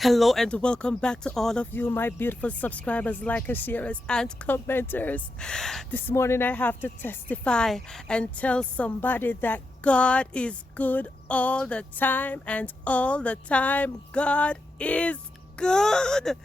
Hello and welcome back to all of you, my beautiful subscribers, likers, sharers, and commenters. This morning I have to testify and tell somebody that God is good all the time, and all the time God is good.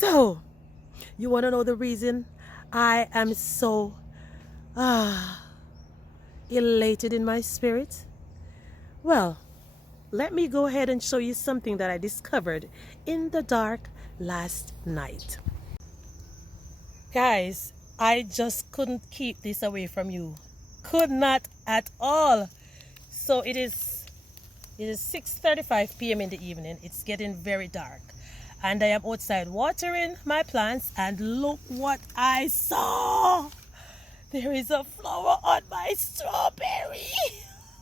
So, you want to know the reason I am so elated in my spirit? Well, let me go ahead and show you something that I discovered in the dark last night. Guys, I just couldn't keep this away from you. Could not at all. So it is 6:35 p.m. in the evening. It's getting very dark. And I am outside watering my plants, and look what I saw. There is a flower on my strawberry.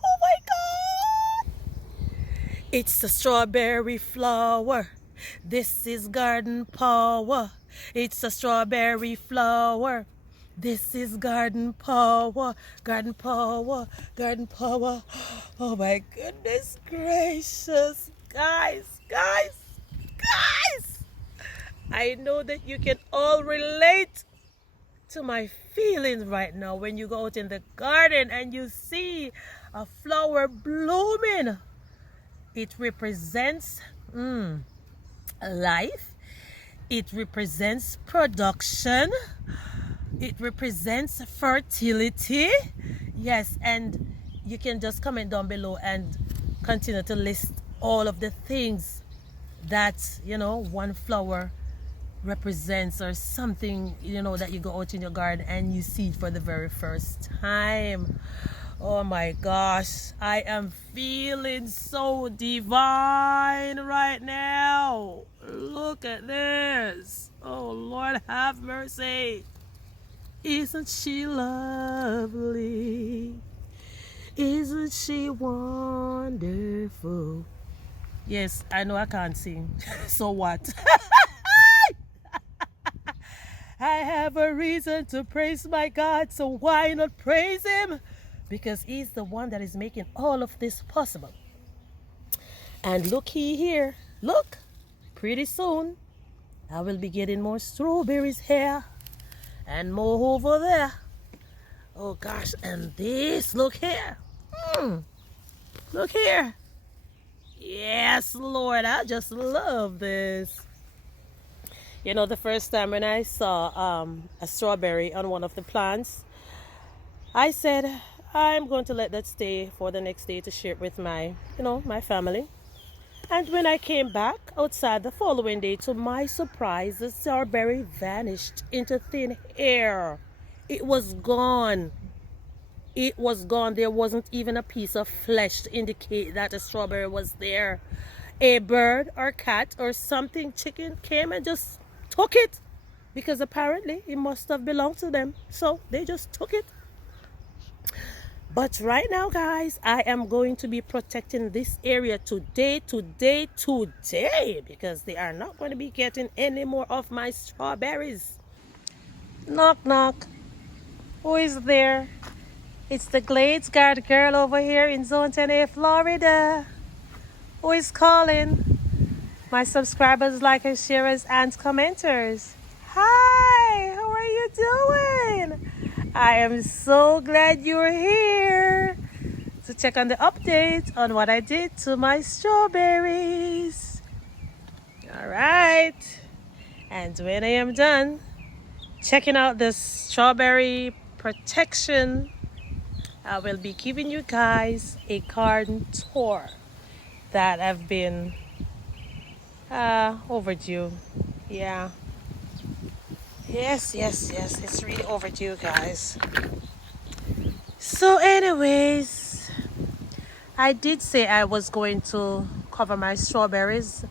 Oh my God. It's a strawberry flower. This is garden power. It's a strawberry flower. This is garden power. Garden power. Garden power. Oh my goodness gracious. Guys. I know that you can all relate to my feelings right now when you go out in the garden and you see a flower blooming. It represents life. It represents production. It represents fertility. Yes, and you can just comment down below and continue to list all of the things that, one flower represents, or something, that you go out in your garden and you see it for the very first time. Oh my gosh, I am feeling so divine right now. Look at this. Oh Lord, have mercy. Isn't she lovely? Isn't she wonderful? Yes, I know I can't sing. So what? I have a reason to praise my God, so why not praise Him? Because He's the one that is making all of this possible. And look here. Look, pretty soon I will be getting more strawberries here and more over there. Oh gosh, and this, look here. Look here. Yes, Lord, I just love this. The first time when I saw a strawberry on one of the plants, I said, I'm going to let that stay for the next day to share it with my family. And when I came back outside the following day, to my surprise, the strawberry vanished into thin air. It was gone. It was gone. There wasn't even a piece of flesh to indicate that a strawberry was there. A bird or cat or something, chicken, came and just took it, because apparently it must have belonged to them. So they just took it. But right now, guys, I am going to be protecting this area today, because they are not going to be getting any more of my strawberries. Knock, knock. Who is there? It's the Glades Guard girl over here in Zone 10A, Florida. Who is calling? My subscribers, likers, sharers, and commenters. Hi, how are you doing? I am so glad you're here to check on the update on what I did to my strawberries. All right. And when I am done checking out the strawberry protection, I will be giving you guys a garden tour that have been overdue. Yeah. Yes, yes, yes. It's really overdue, guys. So anyways, I did say I was going to cover my strawberries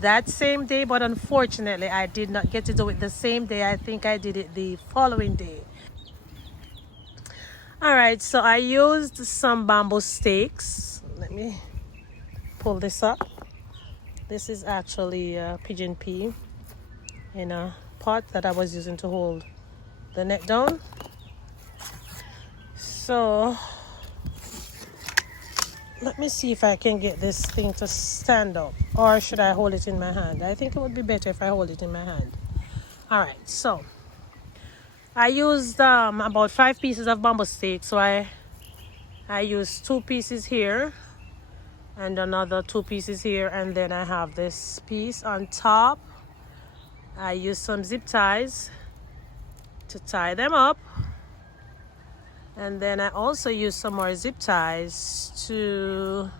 that same day, but unfortunately I did not get to do it the same day. I think I did it the following day. All right, so I used some bamboo stakes. Let me pull this up. This is actually pigeon pea in a pot that I was using to hold the net down. So let me see if I can get this thing to stand up, or should I hold it in my hand? I think it would be better if I hold it in my hand. All right, so I used about 5 pieces of bamboo stick. So I used 2 pieces here and another 2 pieces here, and then I have this piece on top. I used some zip ties to tie them up, and then I also used some more zip ties to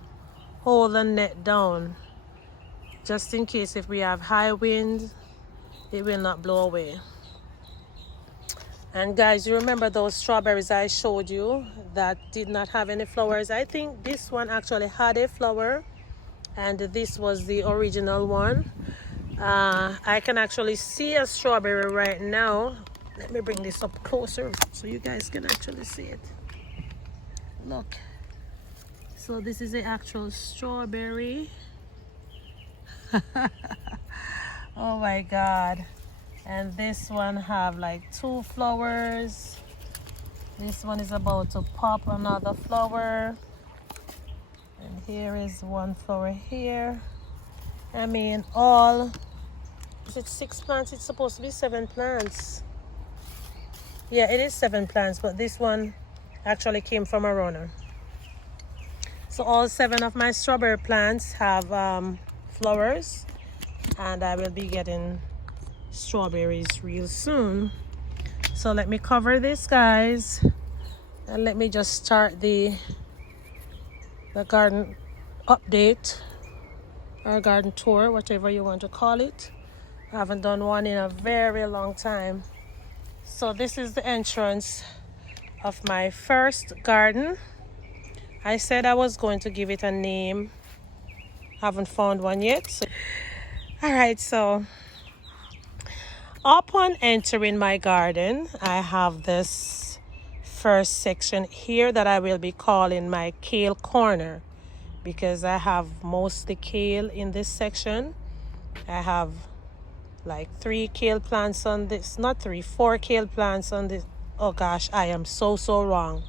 hold the net down, just in case if we have high wind, it will not blow away. And guys, you remember those strawberries I showed you that did not have any flowers? I think this one actually had a flower, and this was the original one. I can actually see a strawberry right now. Let me bring this up closer so you guys can actually see it. Look. So this is the actual strawberry. Oh my God. And this one have like 2 flowers. This one is about to pop another flower. And here is 1 flower here. I mean, is it 6 plants? It's supposed to be 7 plants. Yeah, it is 7 plants, but this one actually came from a runner. So all 7 of my strawberry plants have flowers, and I will be getting strawberries real soon. So let me cover this, guys, and let me just start the garden update, or garden tour, whatever you want to call it. I haven't done one in a very long time. So this is the entrance of my first garden. I said I was going to give it a name. Haven't found one yet. So, all right, so upon entering my garden, I have this first section here that I will be calling my kale corner, because I have mostly kale in this section. I have like 3 kale plants on this, not 3, 4 kale plants on this. Oh gosh, I am so wrong.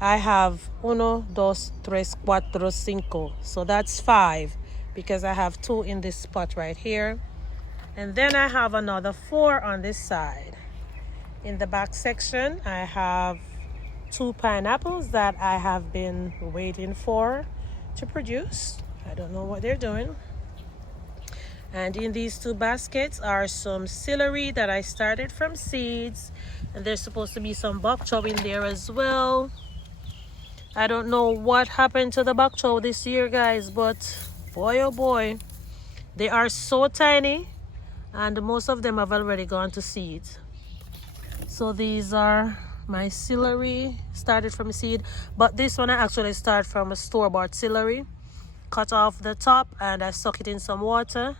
I have 1, 2, 3, 4, 5. So that's 5, because I have 2 in this spot right here. And then I have another 4 on this side. In the back section, I have 2 pineapples that I have been waiting for to produce. I don't know what they're doing. And in these 2 baskets are some celery that I started from seeds. And there's supposed to be some bok choy in there as well. I don't know what happened to the bok choy this year, guys, but boy oh boy, they are so tiny, and most of them have already gone to seed. So these are my celery, started from seed, but this one I actually start from a store-bought celery. Cut off the top and I stuck it in some water,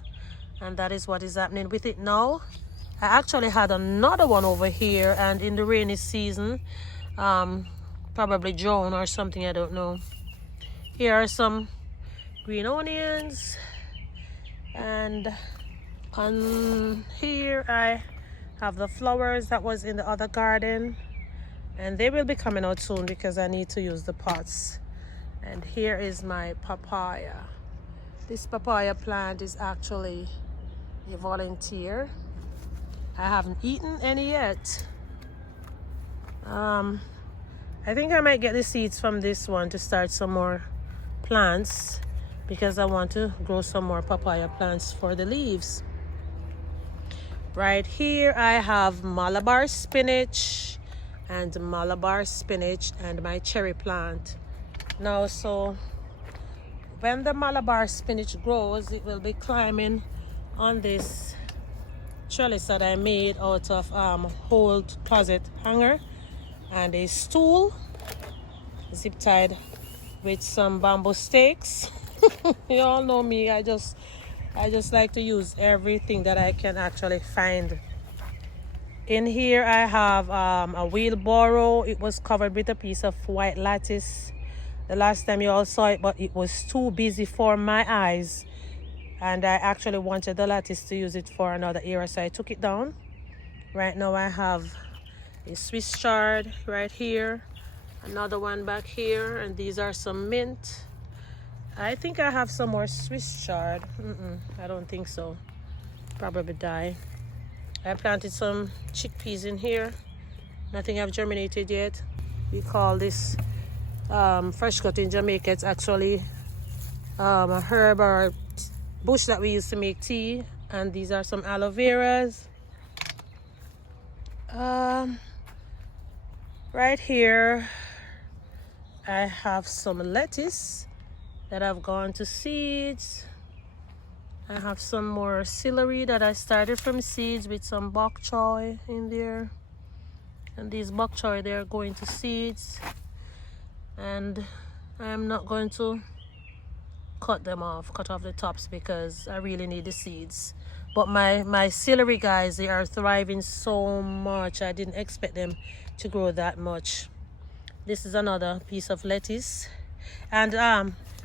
and that is what is happening with it now. I actually had another one over here, and in the rainy season, probably June or something, I don't know. Here are some green onions, and on here I have the flowers that was in the other garden, and they will be coming out soon because I need to use the pots. And here is my papaya. This papaya plant is actually a volunteer. I haven't eaten any yet. I think I might get the seeds from this one to start some more plants, because I want to grow some more papaya plants for the leaves. Right here I have Malabar spinach and my cherry plant. Now, so when the Malabar spinach grows, it will be climbing on this trellis that I made out of old closet hanger and a stool zip tied with some bamboo stakes. You all know me, I just like to use everything that I can actually find. In here I have a wheelbarrow. It was covered with a piece of white lattice the last time you all saw it, but it was too busy for my eyes, and I actually wanted the lattice to use it for another area, so I took it down. Right now I have a Swiss chard right here, another one back here, and these are some mint. I think I have some more Swiss chard. I don't think so. Probably die. I planted some chickpeas in here. Nothing have germinated yet. We call this fresh cut in Jamaica. It's actually a herb or bush that we used to make tea. And these are some aloe veras. Right here I have some lettuce that have gone to seeds. I have some more celery that I started from seeds with some bok choy in there. And these bok choy, they are going to seeds. And I'm not going to cut off the tops because I really need the seeds. But my celery, guys, they are thriving so much. I didn't expect them to grow that much. This is another piece of lettuce. And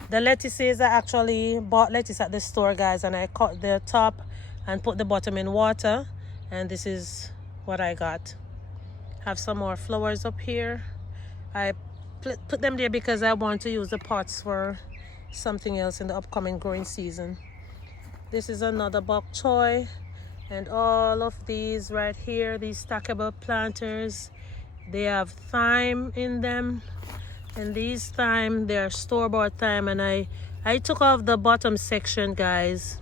the lettuces, I actually bought lettuce at the store, guys, and I cut the top and put the bottom in water, and this is what I got. Have some more flowers up here. I put them there because I want to use the pots for something else in the upcoming growing season. This is another bok choy, and all of these right here, these stackable planters, they have thyme in them. And these thyme, they're store-bought thyme, and I took off the bottom section, guys,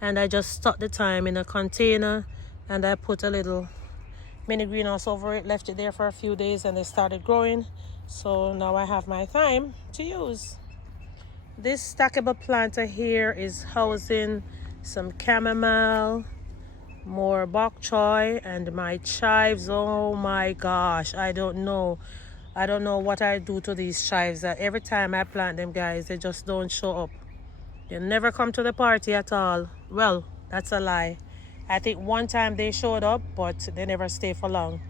and I just stuck the thyme in a container, and I put a little mini greenhouse over it, left it there for a few days, and they started growing. So now I have my thyme to use. This stackable planter here is housing some chamomile, more bok choy, and my chives. Oh my gosh, I don't know what I do to these chives. That every time I plant them, guys, they just don't show up. They never come to the party at all. Well, that's a lie. I think one time they showed up, but they never stay for long.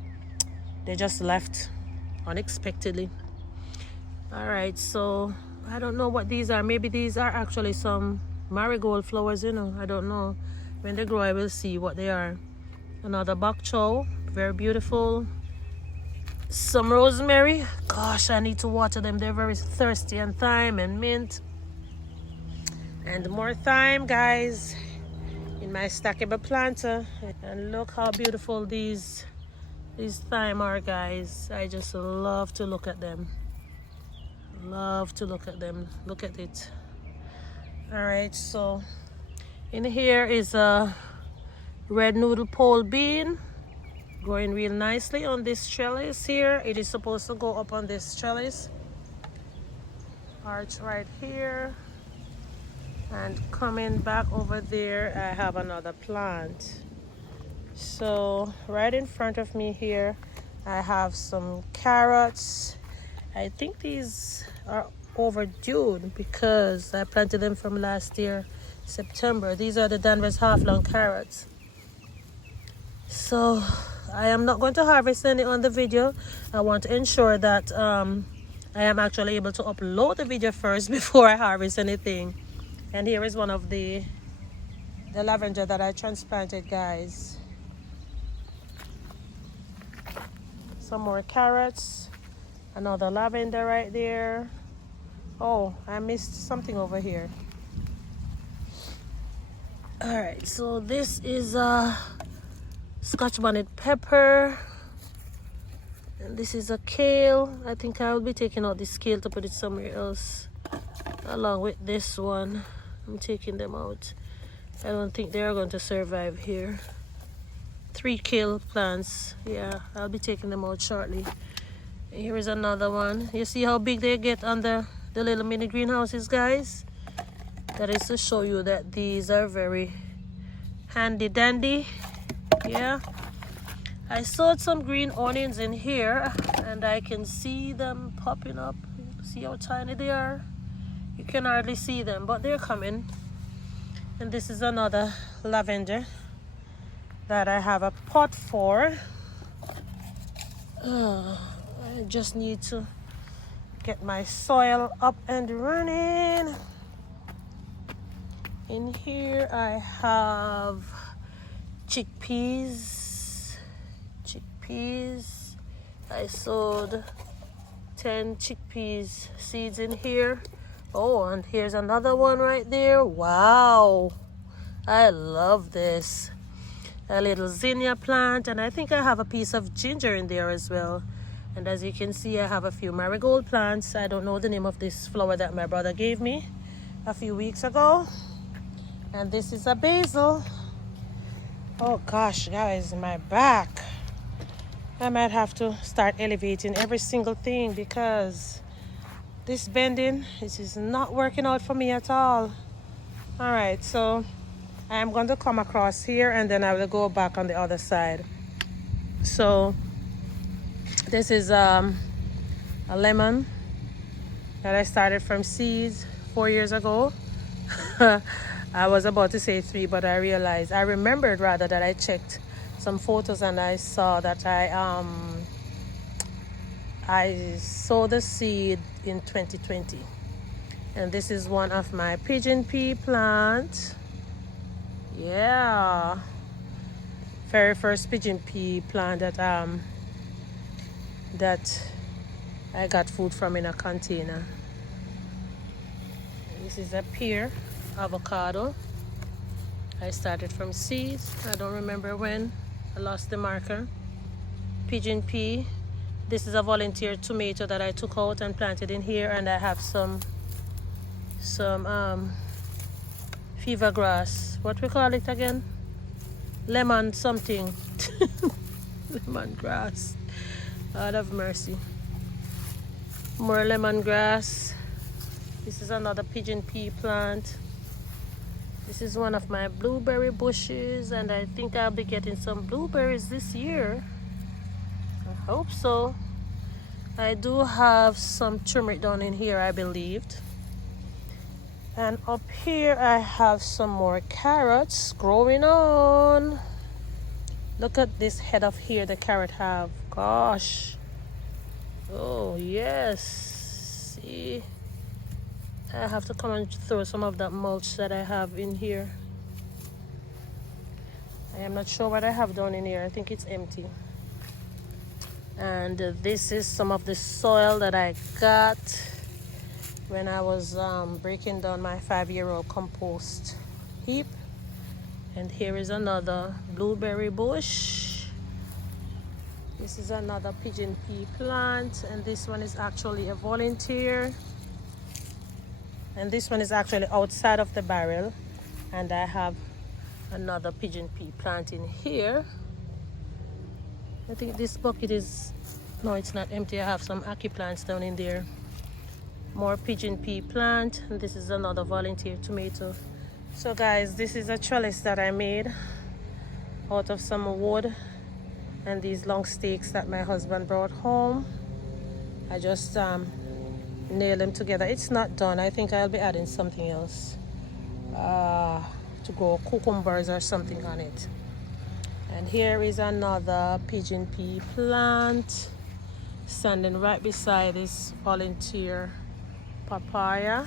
They just left unexpectedly. All right, so I don't know what these are. Maybe these are actually some marigold flowers, you know. I don't know. When they grow, I will see what they are. Another bok choy, very beautiful. Some rosemary. Gosh, I need to water them. They're very thirsty. And thyme and mint. And more thyme, guys, in my stackable planter. And look how beautiful these thyme are, guys. I just love to look at them. Love to look at them. Look at it. All right, so in here is a red noodle pole bean. Growing real nicely on this trellis here. It is supposed to go up on this trellis. Arch right here. And coming back over there, I have another plant. So right in front of me here, I have some carrots. I think these are overdue because I planted them from last year, September. These are the Danvers half-long carrots. So I am not going to harvest any on the video. I want to ensure that I am actually able to upload the video first before I harvest anything. And here is one of the lavender that I transplanted, guys. Some more carrots. Another lavender right there. Oh, I missed something over here. All right, so this is Scotch bonnet pepper, and this is a kale. I think I will be taking out this kale to put it somewhere else along with this one. I'm taking them out. I don't think they are going to survive here. 3 kale plants. Yeah, I'll be taking them out shortly. Here is another one. You see how big they get on the little mini greenhouses, guys? That is to show you that these are very handy dandy. Yeah, I sowed some green onions in here, and I can see them popping up. See how tiny they are? You can hardly see them, but they're coming. And this is another lavender that I have a pot for. I just need to get my soil up and running. In here I have chickpeas. I sowed 10 chickpeas seeds in here. Oh, and here's another one right there. Wow, I love this. A little zinnia plant, and I think I have a piece of ginger in there as well. And as you can see, I have a few marigold plants. I don't know the name of this flower that my brother gave me a few weeks ago. And this is a basil. Oh gosh, guys, my back. I might have to start elevating every single thing because this bending, this is not working out for me at all. All right, so I'm going to come across here and then I will go back on the other side. So this is a lemon that I started from seeds 4 years ago. I was about to say 3, but I remembered rather that I checked some photos and I saw that I sowed the seed in 2020. And this is one of my pigeon pea plants. Yeah, very first pigeon pea plant that I got food from in a container. This is a pear avocado. I started from seeds. I don't remember when. I lost the marker. Pigeon pea. This is a volunteer tomato that I took out and planted in here, and I have some fever grass. What we call it again? Lemon something. Lemongrass. God have mercy. More lemongrass. This is another pigeon pea plant. This is one of my blueberry bushes, and I think I'll be getting some blueberries this year. I hope so. I do have some turmeric down in here, I believed. And up here I have some more carrots growing on. Look at this head of here the carrot have. Gosh. Oh yes. See, I have to come and throw some of that mulch that I have in here. I am not sure what I have down in here. I think it's empty. And this is some of the soil that I got when I was breaking down my 5-year-old compost heap. And here is another blueberry bush. This is another pigeon pea plant, and this one is actually a volunteer. And this one is actually outside of the barrel. And I have another pigeon pea plant in here. I think this bucket is, no, it's not empty. I have some ackee plants down in there. More pigeon pea plant, and this is another volunteer tomato. So guys, this is a trellis that I made out of some wood and these long stakes that my husband brought home. I just nailed them together. It's not done. I think I'll be adding something else to grow cucumbers or something on it. And here is another pigeon pea plant standing right beside this volunteer papaya.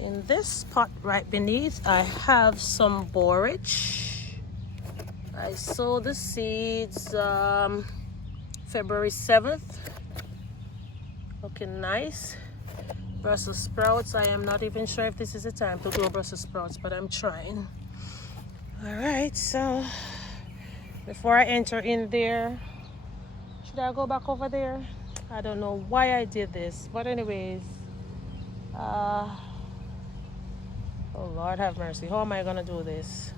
In this pot right beneath, I have some borage. I sowed the seeds February 7th. Looking nice. Brussels sprouts. I am not even sure if this is the time to grow Brussels sprouts, but I'm trying. All right, so before I enter in there, should I go back over there? I don't know why I did this, but anyways, oh Lord have mercy, how am I gonna do this?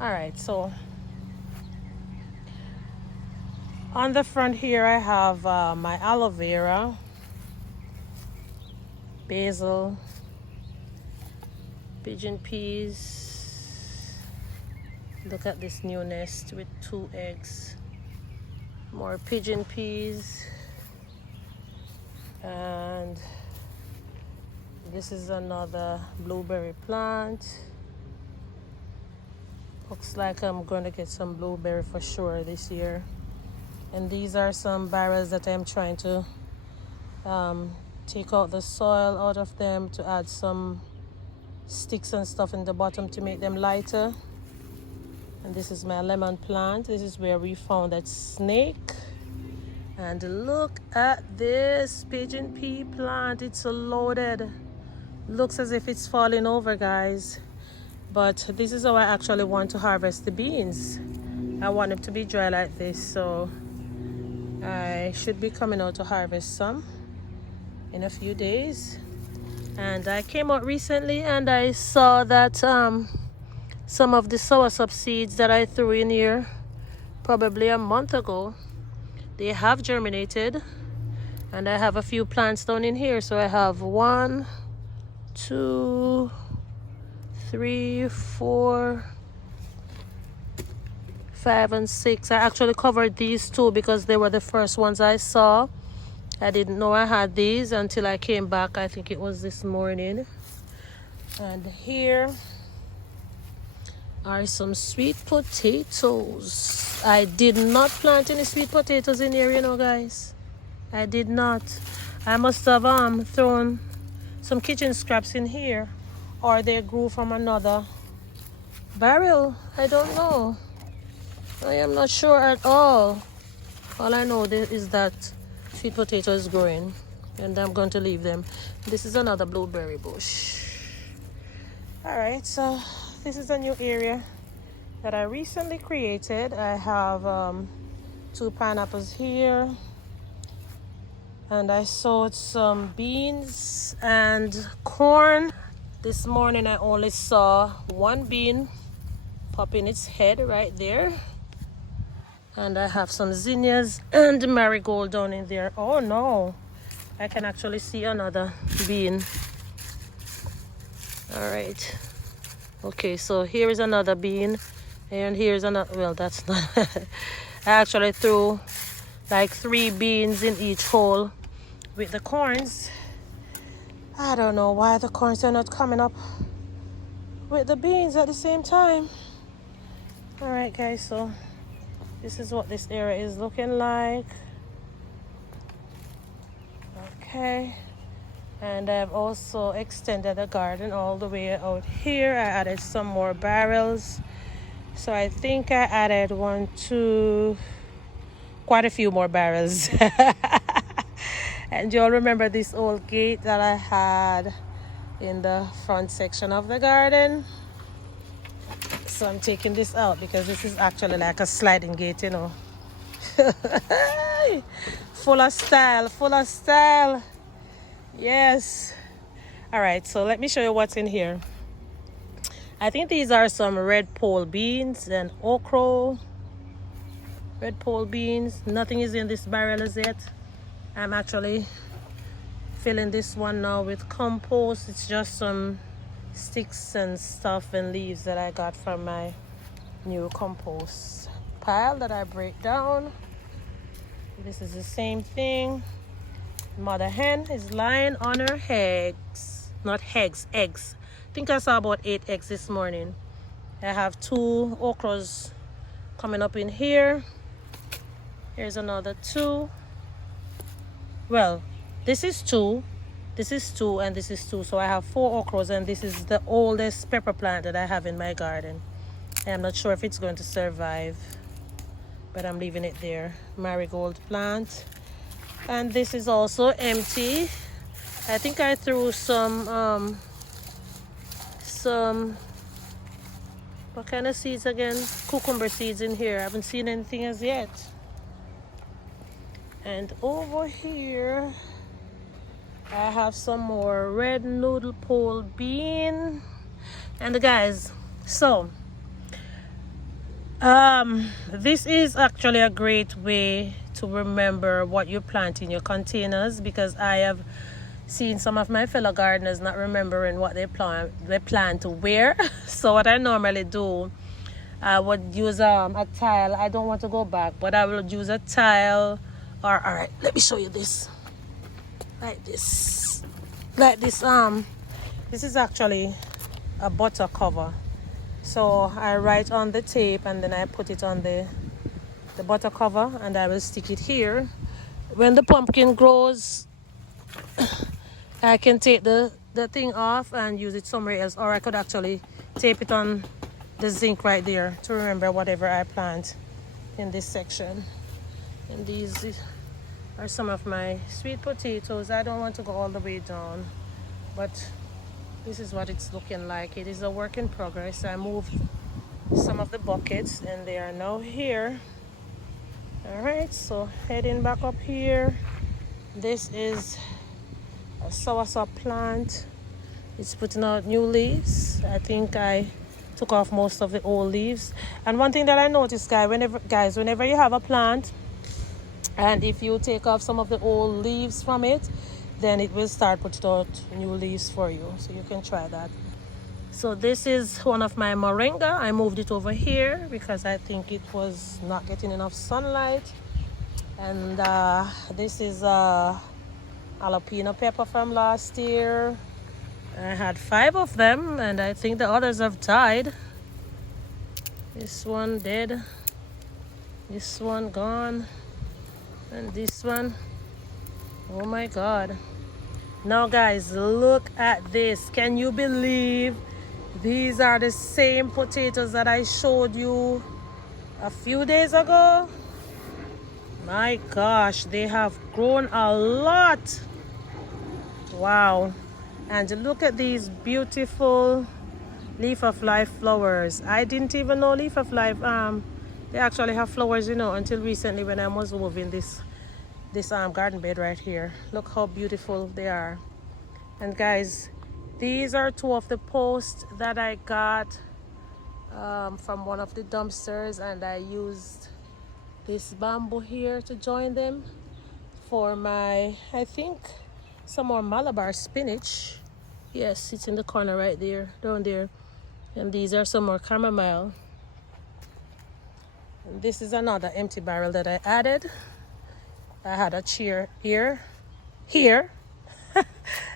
All right, so on the front here I have my aloe vera, basil, pigeon peas, Look at this new nest with 2 eggs. More pigeon peas. And this is another blueberry plant. Looks like I'm going to get some blueberry for sure this year. And these are some barrels that I'm trying to take out the soil out of them to add some sticks and stuff in the bottom to make them lighter. And this is my lemon plant. This is where we found that snake. And look at this pigeon pea plant. It's loaded. Looks as if it's falling over, guys. But this is how I actually want to harvest the beans. I want them to be dry like this, so I should be coming out to harvest some in a few days. And I came out recently and I saw that some of the soursop seeds that I threw in here probably a month ago, they have germinated. And I have a few plants down in here. So I have 1, 2, 3, 4, 5, and 6. I actually covered these 2 because they were the first ones I saw. I didn't know I had these until I came back. I think it was this morning. And here are some sweet potatoes. I did not plant any sweet potatoes in here, you know, guys. I did not. I must have thrown some kitchen scraps in here, or they grew from another barrel. I don't know. I am not sure at all. All I know is that sweet potato is growing, and I'm going to leave them. This is another blueberry bush. All right, so this is a new area that I recently created. I have 2 pineapples here, and I sowed some beans and corn. This morning I only saw 1 bean pop in its head right there. And I have some zinnias and marigold down in there. Oh no, I can actually see another bean. All right. Okay, so here is another bean. And here's another, well, that's not. I actually threw like 3 beans in each hole with the corns. I don't know why the corns are not coming up with the beans at the same time. All right, guys, so this is what this area is looking like. Okay. And I've also extended the garden all the way out here. I added some more barrels. So I think I added 1, 2, quite a few more barrels. And you'll remember this old gate that I had in the front section of the garden. So I'm taking this out because this is actually like a sliding gate, you know. Full of style, full of style. Yes. All right, so let me show you what's in here. I think these are some red pole beans and okra. Red pole beans. Nothing is in this barrel as yet. I'm actually filling this one now with compost. It's just some sticks and stuff and leaves that I got from my new compost pile that I break down. This is the same thing. Mother hen is lying on her eggs. Not eggs, eggs. I think I saw about 8 eggs this morning. I have 2 okras coming up in here. Here's another 2. Well, this is 2. This is 2 and this is 2. So I have 4 okras, and this is the oldest pepper plant that I have in my garden. I'm not sure if it's going to survive, but I'm leaving it there. Marigold plant. And this is also empty. I think I threw some what kind of seeds again? Cucumber seeds in here. I haven't seen anything as yet. And over here I have some more red noodle pole bean. And guys, so this is actually a great way to remember what you plant in your containers, because I have seen some of my fellow gardeners not remembering what they plan to wear. So what I normally do, I would use a tile. I don't want to go back, but I will use a tile. Or all right, let me show you this. Like this. Like this. This is actually a butter cover. So I write on the tape and then I put it on the butter cover, and I will stick it here. When the pumpkin grows, I can take the thing off and use it somewhere else, or I could actually tape it on the zinc right there to remember whatever I plant in this section. And these are some of my sweet potatoes. I don't want to go all the way down, but this is what it's looking like. It is a work in progress. I moved some of the buckets and they are now here. All right, so heading back up here, this is a soursop plant. It's putting out new leaves. I think I took off most of the old leaves. And one thing that I noticed, guys, whenever you have a plant and if you take off some of the old leaves from it, then it will start putting out new leaves for you. So you can try that. So this is one of my moringa. I moved it over here because I think it was not getting enough sunlight. And this is jalapeno pepper from last year. I had 5 of them and I think the others have died. This one dead. This one gone. And this one, oh my God. Now guys, look at this. Can you believe these are the same potatoes that I showed you a few days ago? My gosh, they have grown a lot. Wow. And look at these beautiful leaf of life flowers. I didn't even know leaf of life they actually have flowers, you know, until recently when I was moving this garden bed right here. Look how beautiful they are. And guys, these are 2 of the posts that I got from one of the dumpsters, and I used this bamboo here to join them for my, I think, some more Malabar spinach. Yes, it's in the corner right there, down there. And these are some more chamomile. And this is another empty barrel that I added. I had a chair here,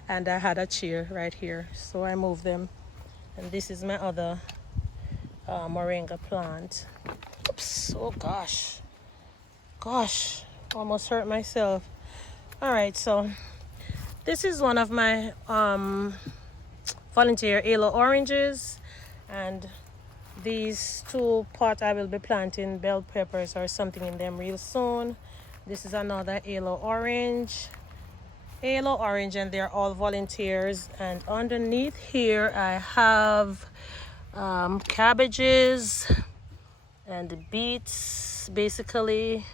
and I had a chair right here. So I moved them. And this is my other moringa plant. Oops, oh gosh. Gosh, almost hurt myself. All right, so this is one of my volunteer yellow oranges, and these 2 pots I will be planting bell peppers or something in them real soon. This is another yellow orange, and they're all volunteers. And underneath here I have cabbages and beets basically,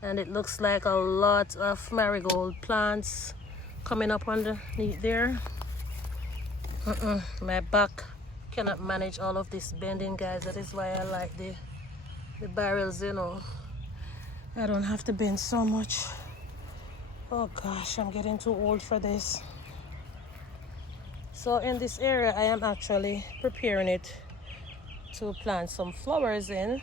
and it looks like a lot of marigold plants coming up underneath there. My back cannot manage all of this bending, guys. That is why I like the barrels, you know. I don't have to bend so much. Oh gosh, I'm getting too old for this. So in this area I am actually preparing it to plant some flowers in.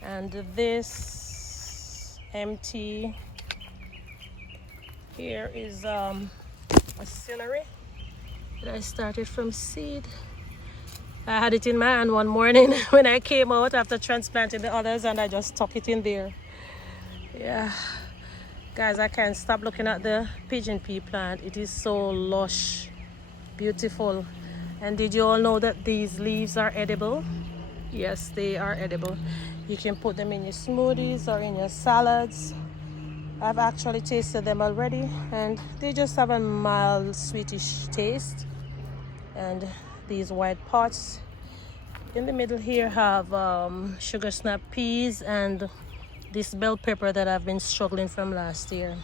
And this empty here is a celery that I started from seed. I had it in my hand one morning when I came out after transplanting the others, and I just tuck it in there. Yeah, guys, I can't stop looking at the pigeon pea plant. It is so lush, beautiful. And did you all know that these leaves are edible? Yes, they are edible. You can put them in your smoothies or in your salads. I've actually tasted them already, and they just have a mild sweetish taste. And these white pots in the middle here have sugar snap peas and this bell pepper that I've been struggling from last year.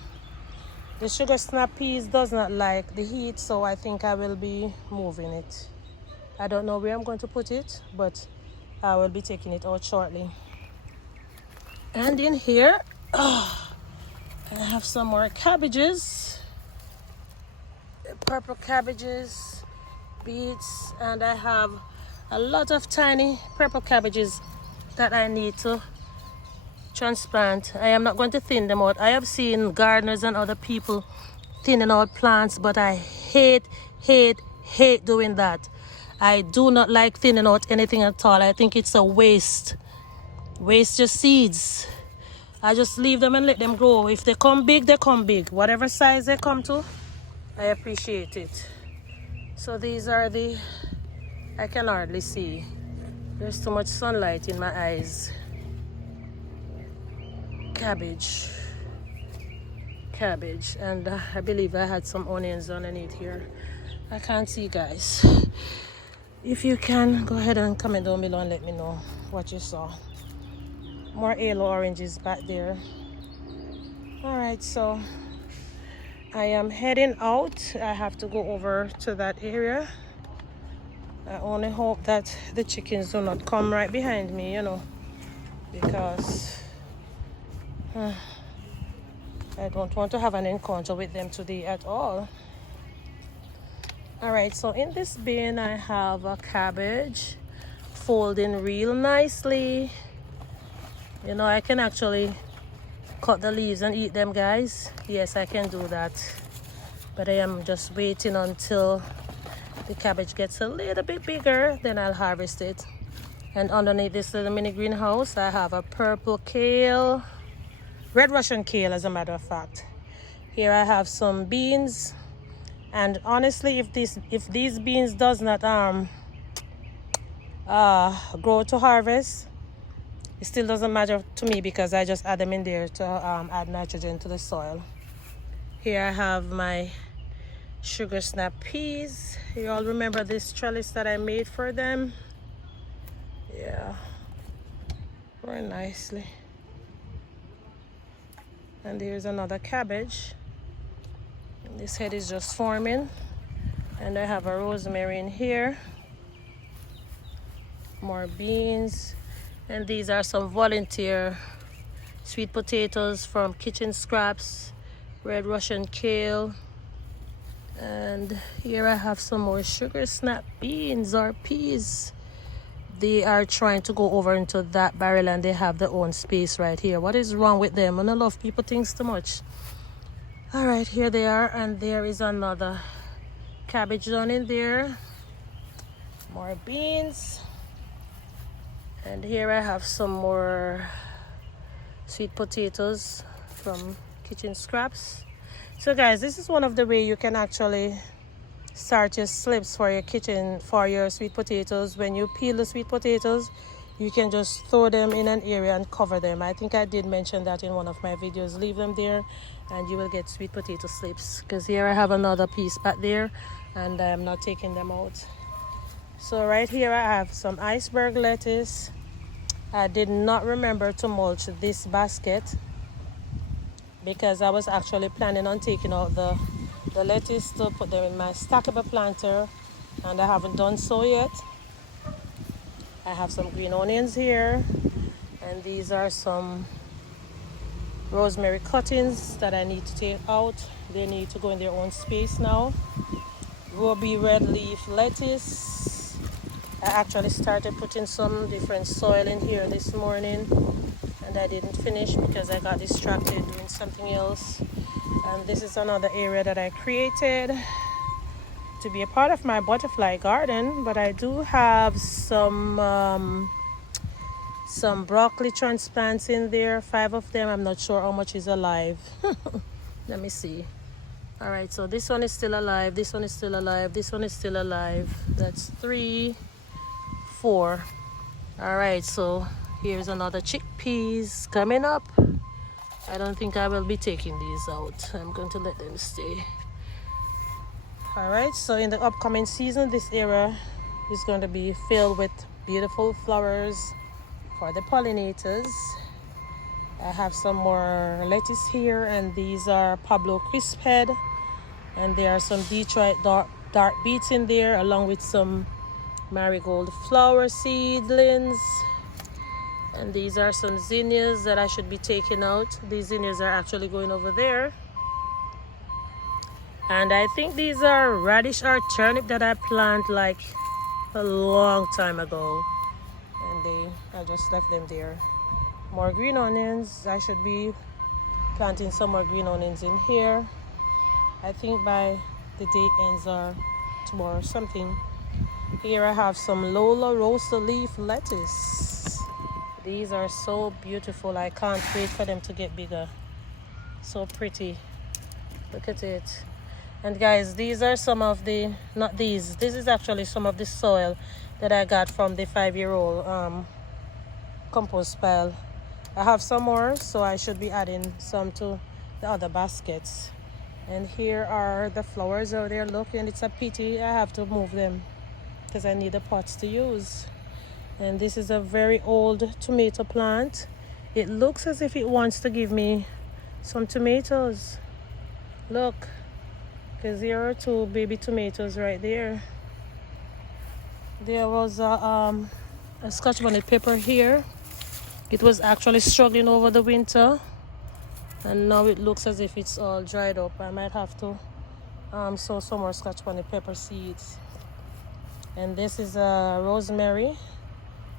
The sugar snap peas does not like the heat, so I think I will be moving it. I don't know where I'm going to put it, but I will be taking it out shortly. And in here I have some more cabbages, purple cabbages, beets, and I have a lot of tiny purple cabbages that I need to transplant. I am not going to thin them out. I have seen gardeners and other people thinning out plants, but I hate doing that. I do not like thinning out anything at all. I think it's a waste your seeds. I just leave them and let them grow. If they come big, they come big. Whatever size they come to, I appreciate it. So these are the, I can hardly see. There's too much sunlight in my eyes. Cabbage, and I believe I had some onions underneath here. I can't see, guys. If you can, go ahead and comment down below and let me know what you saw. More yellow oranges back there. All right, so I am heading out. I have to go over to that area. I only hope that the chickens do not come right behind me, you know, because I don't want to have an encounter with them today at all. All right, so in this bin I have a cabbage folding real nicely. You know, I can actually cut the leaves and eat them, guys. Yes, I can do that, but I am just waiting until the cabbage gets a little bit bigger, then I'll harvest it. And underneath this little mini greenhouse I have a purple kale, red Russian kale as a matter of fact. Here I have some beans, and honestly, if these beans does not grow to harvest, it still doesn't matter to me because I just add them in there to add nitrogen to the soil. Here I have my sugar snap peas. You all remember this trellis that I made for them? Yeah, very nicely. And here's another cabbage. This head is just forming. And I have a rosemary in here. More beans. And these are some volunteer sweet potatoes from kitchen scraps, red Russian kale. And here I have some more sugar snap beans or peas. They are trying to go over into that barrel and they have their own space right here. What is wrong with them? I don't love people things too much. All right, here they are, and there is another cabbage down in there. More beans. And here I have some more sweet potatoes from kitchen scraps. So guys, this is one of the ways you can actually start your slips for your kitchen, for your sweet potatoes. When you peel the sweet potatoes, you can just throw them in an area and cover them. I think I did mention that in one of my videos. Leave them there and you will get sweet potato slips. Because here I have another piece back there and I am not taking them out. So right here I have some iceberg lettuce. I did not remember to mulch this basket because I was actually planning on taking out the lettuce to put them in my stackable planter, and I haven't done so yet. I have some green onions here, and these are some rosemary cuttings that I need to take out. They need to go in their own space now. Ruby red leaf lettuce. I actually started putting some different soil in here this morning, and I didn't finish because I got distracted doing something else. And this is another area that I created to be a part of my butterfly garden, but I do have some broccoli transplants in there, 5 of them. I'm not sure how much is alive. Let me see. All right, so this one is still alive, this one is still alive, this one is still alive. That's 3, 4. All right, so here's another chickpeas coming up. I don't think I will be taking these out. I'm going to let them stay. All right, so in the upcoming season, this area is going to be filled with beautiful flowers for the pollinators. I have some more lettuce here, and these are Pablo crisp head, and there are some Detroit dark beets in there, along with some marigold flower seedlings. And these are some zinnias that I should be taking out. These zinnias are actually going over there. And I think these are radish or turnip that I plant like a long time ago, and I just left them there. More green onions. I should be planting some more green onions in here. I think by the day ends or tomorrow or something. Here I have some Lola rosa leaf lettuce. These are so beautiful. I can't wait for them to get bigger. So pretty. Look at it. And guys, these are some of the, not these, this is actually some of the soil that I got from the 5-year-old compost pile. I have some more, so I should be adding some to the other baskets. And here are the flowers out there. Look, and it's a pity I have to move them because I need the pots to use. And this is a very old tomato plant. It looks as if it wants to give me some tomatoes. Look, because there are 2 baby tomatoes right there. There was a Scotch bonnet pepper here. It was actually struggling over the winter, and now it looks as if it's all dried up. I might have to sow some more Scotch bonnet pepper seeds. And this is a rosemary,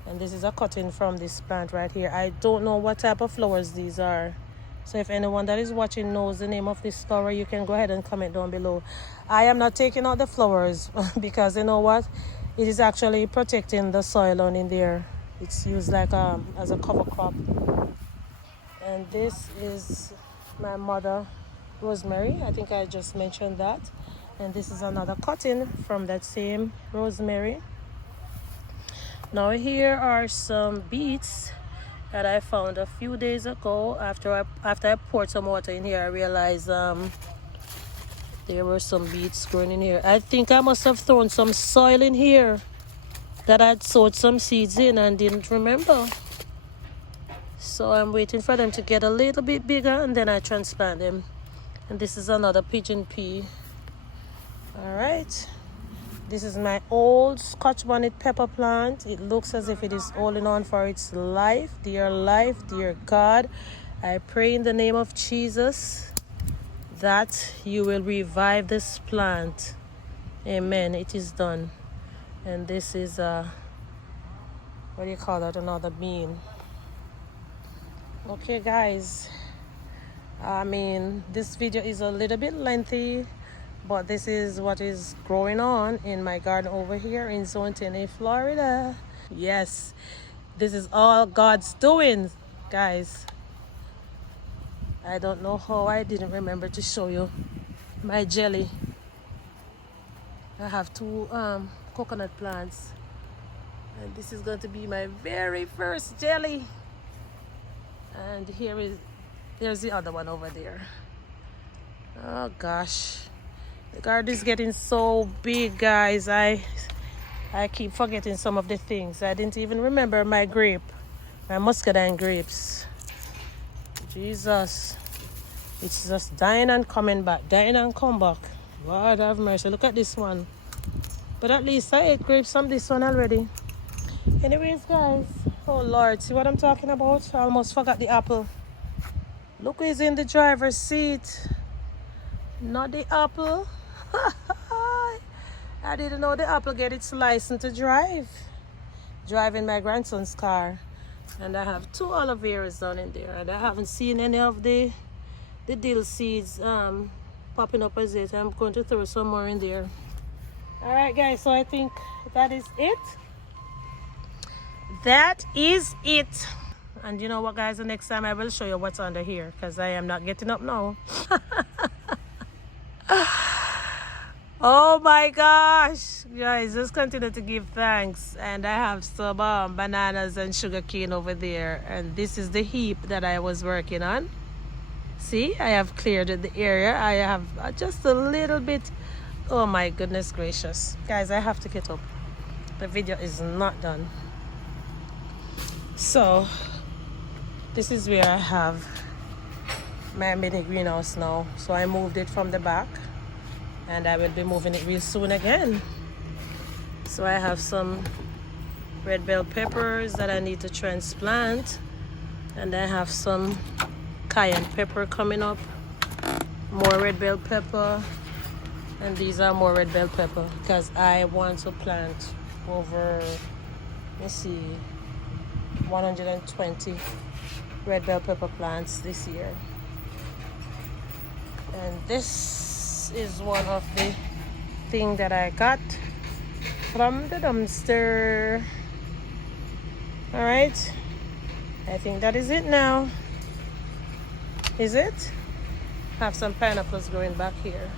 and this is a cutting from this plant right here. I don't know what type of flowers these are, so if anyone that is watching knows the name of this flower, you can go ahead and comment down below. I am not taking out the flowers because you know what, it is actually protecting the soil on in there. It's used like as a cover crop. And this is my mother rosemary. I think I just mentioned that. And this is another cutting from that same rosemary. Now here are some beets that I found a few days ago. After I poured some water in here, I realized there were some beets growing in here. I think I must have thrown some soil in here that I'd sowed some seeds in and didn't remember. So I'm waiting for them to get a little bit bigger and then I transplant them. And this is another pigeon pea. Alright. This is my old Scotch bonnet pepper plant. It looks as if it is holding on for its life. Dear God, I pray in the name of Jesus that you will revive this plant. Amen. It is done. And this is what do you call that, another bean. Okay guys, I mean this video is a little bit lengthy, but this is what is growing on in my garden over here in Zone 10A, Florida. Yes, this is all God's doing, guys. I don't know how I didn't remember to show you my jelly. I have 2 coconut plants, and this is going to be my very first jelly. And there's the other one over there. Oh gosh, the garden is getting so big, guys. I keep forgetting some of the things. I didn't even remember my muscadine grapes. Jesus, it's just dying and coming back, dying and come back. Lord have mercy. Look at this one. But at least I ate grapes from this one already. Anyways, guys. Oh, Lord. See what I'm talking about? I almost forgot the apple. Look who's in the driver's seat. Not the apple. I didn't know the apple get its license to drive. Driving my grandson's car. And I have 2 aloe veras down in there. And I haven't seen any of the dill seeds popping up as yet. I'm going to throw some more in there. Alright guys, so I think that is it. That is it. And you know what guys, the next time I will show you what's under here, because I am not getting up now. Oh my gosh, guys, just continue to give thanks. And I have some bananas and sugar cane over there, and this is the heap that I was working on. See, I have cleared the area. I have just a little bit. Oh my goodness gracious, guys, I have to get up. The video is not done. So this is where I have my mini greenhouse now. So I moved it from the back, and I will be moving it real soon again. So I have some red bell peppers that I need to transplant, and I have some cayenne pepper coming up, more red bell pepper, and these are more red bell pepper because I want to plant over, let's see, 120 red bell pepper plants this year. And this is one of the things that I got from the dumpster. All right, I think that is it now. Is it? Have some pineapples growing back here.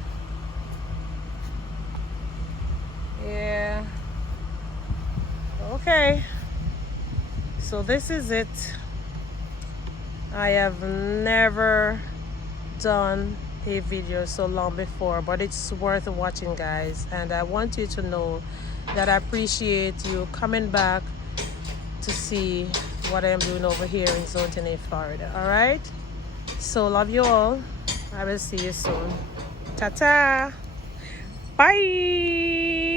Yeah. Okay. So this is it. I have never done a video so long before, but it's worth watching, guys. And I want you to know that I appreciate you coming back to see what I'm doing over here in Zone 10A, Florida. All right. So love you all. I will see you soon. Ta-ta. Bye.